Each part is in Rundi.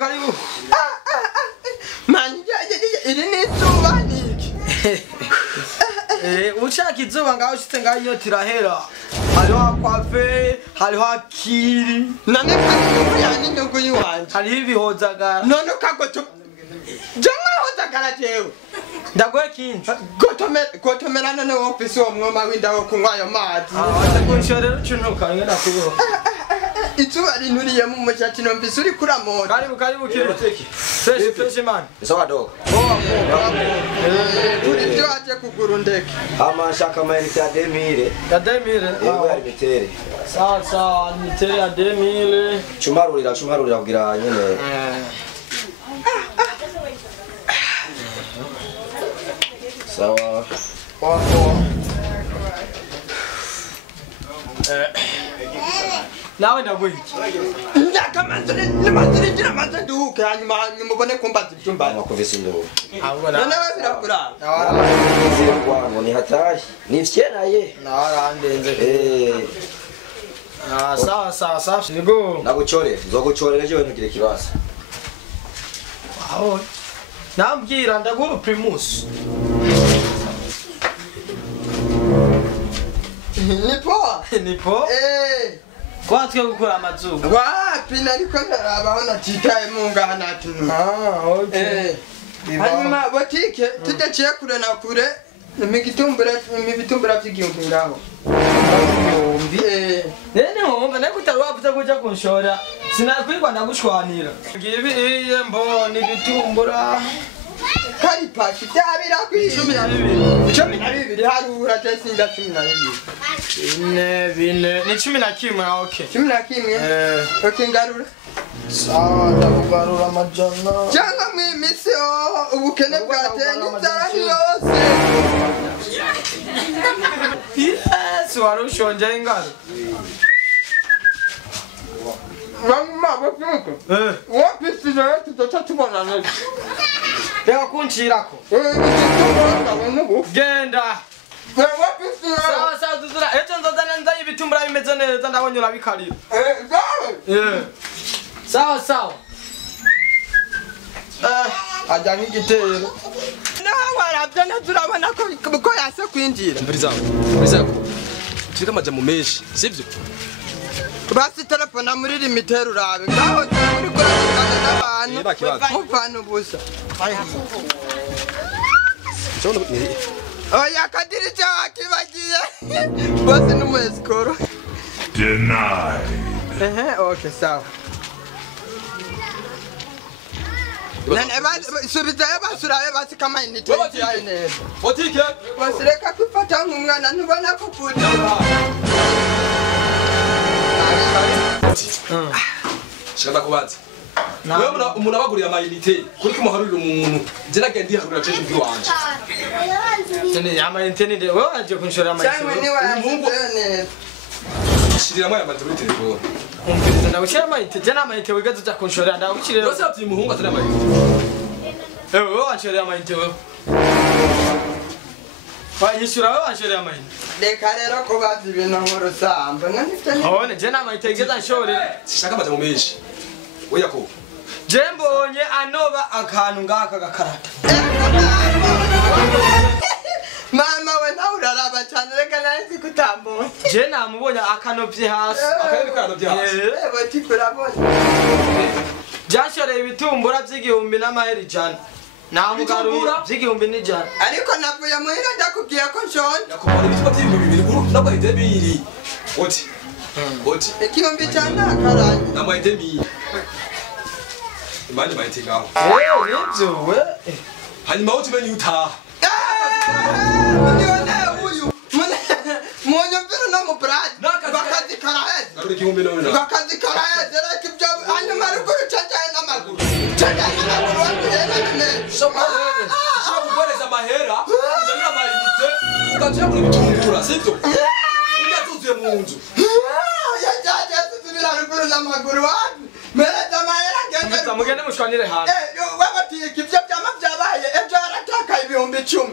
Karibu. Man, iri ni izuba niki? Ushaka izuba ngaho ushitse ngaho inyota irahera. Hariho akwafe, hariho akiri. None karibu yani ndugu yiwanje. Hariho ibihozagara. None kagoto. Jama hozagara jewe. Ndagoye kinshi. Gotomera none ofisi wo mwoma winda wo kunywa ayo mazi. Atakunshorera ucunuka ngena kuyo. Izuba rinuriye mu mushati no mbisi uri kuramora. Karibu kiri. Fresh man. Sawa dogo. Turi byo aje kugura ndeke. Ama shaka mayinite ya 2000. Ya 2000. Yego yari mitere. Sawa mitere ya 2000. Chumarurira kugira nyene. Sawa. Nawe ndagoye. Ndakamanzure nimanzure gira manze nduke hanyuma mubone kumbaza ibyumba. Nakuvisa induru. None we birakura. Ngo ni hatari. Ni fyeraye. Narandenze. Sawa. Yego. Naguchore. Nzoguchorera jewe ntugire kibazo. Aho. Nambwira ndagura Primus. Nipo? Kwa twe gukora amazuba. Wapi nariko ndarabaho natitaye mu ngana ati. Okay. Hanyuma botike tudaciye kure na kure imibitumbura by'igihumbi ngaho. Nene wumva nakutari wavuze kuja kunshora. Sinakwirwa ndagushwanira. Ngibi iye mbona ibitumbura. Kari paki byabira kwi 12 harura tesinda 12. Bine ni 11 okay. 11 okay ngarura. Sawa ndakugarura amajana. Cyangwa mwimisi ubukene bwateye n'inzara yose. Yes, warushonje ingaro. Mama bafuko. Wapisi na tutatubona neza. Reka kunshirako. Genda. Wapisi na. Sawa tuzura. Ejo nzozana nzanye ibitumbura bimeze neza ndabonye urabikarira. Sawa. Ajya nk'igitero. Nawarabye nazurabona ko yase kwinjira. Mbiriza. Turika amajamu menshi, sivyo? Basi telefona muri limiter urabe. Ngaho uri kurakana n'abantu. Mupana ubusa. Cyono ni. Oya kadirija akibagiye. Bose n'umwesikoro. Denied. Okay, sawa. Nane subiza basurabe basi kama inite neza. Botike. Basireka kwifata nk'umwana ntubona ko kuta. Shaka kubaza. Wewe umuntu abaguriye amayinite kuri kumuharurira umuntu. Je nagendi harurira cyo bw'iwanje. Nene amayinite ni de wewe aje kunshora amayinite. Cyangwa ni wa Shirira mwa amayinite kuri telefone. Umviriza ndagushira amayinite je n'amayinite wigeze uja kunshora ndagushirira. Rose ati umuhungu atari amayinite. Wewe wanshorera amayinite wewe. Wanyishura wewe wanshorera amayinite. Reka rero ko bazi ibintu nk'urusamba nifite Abone je n'amayinite wigeze anshorera. Shaka amajamu menshi. Oya ko. Je mbonye anoba akantu ngaka gakarata. Mama we nawe uraraba cyane reka nari kutambona. Je namubonye akanovye hasi. Akanovye hasi. Bati kurabona. Jashoreye ibitumbura by'igihumbi n'amaheri jana. Namugarura by'igihumbi n'ijana. Ariko navuye muhira ndakubwiye ko nshonje. Yakubona ibitwa by'ibintu bibiri nabwo ide biri. Oti. Igihumbi cyane akaranye. Namayite mi. Imani mayite ngaho. Nibyo we. Hanyuma utumenye utaha. Nione uyu. Munyo mbere no mu brad. Bakazi karaheze. Garura igihumbi none. Bakazi karaheze reka ibyo hanyuma ariko cyajaye n'amaguru. Cyajaye n'amaguru wagenda Shoma kuboreza amahera. Nzanira amayinite. Ugaciye muri bitumbura sibyo? Ndatuzuye mu nzu. Yajaje tuzibira ruguru n'amaguru wapi. Mereza amahera mugende mushwanire hanze wabatiye ibyo byama byabaye ejo aratakaye 10,000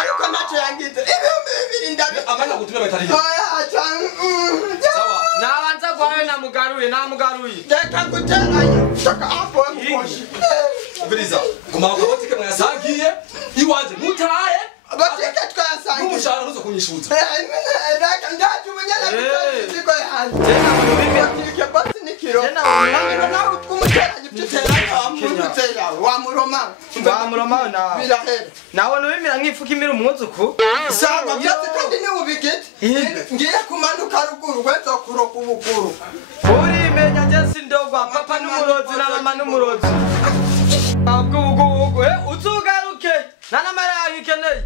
ariko ntacyo yangize 2,000 ndabi amana gutume batari sawa nabanza gwawe namugaruye reka guteranya taka hapo mukoshi Biriza kuma kabotike mwasangiye iwanje mutaye batike twasangiye umushahara ruzo kunyishuza reka ndaje ubunyana bitiko hanze batike basi nikiro nawe kumuteranya byuteranya amutera wamuroma nawe birahera nawe nubimira nk'ifuka imira umwuzuku sawa byose kandi ni ubigete ngiye kumanuka ruguru gwezo kuroka ubukuru urimenya nje sindogwa papa n'umurozi na mama n'umurozi ubwo uzugaruke nana mara yikeneye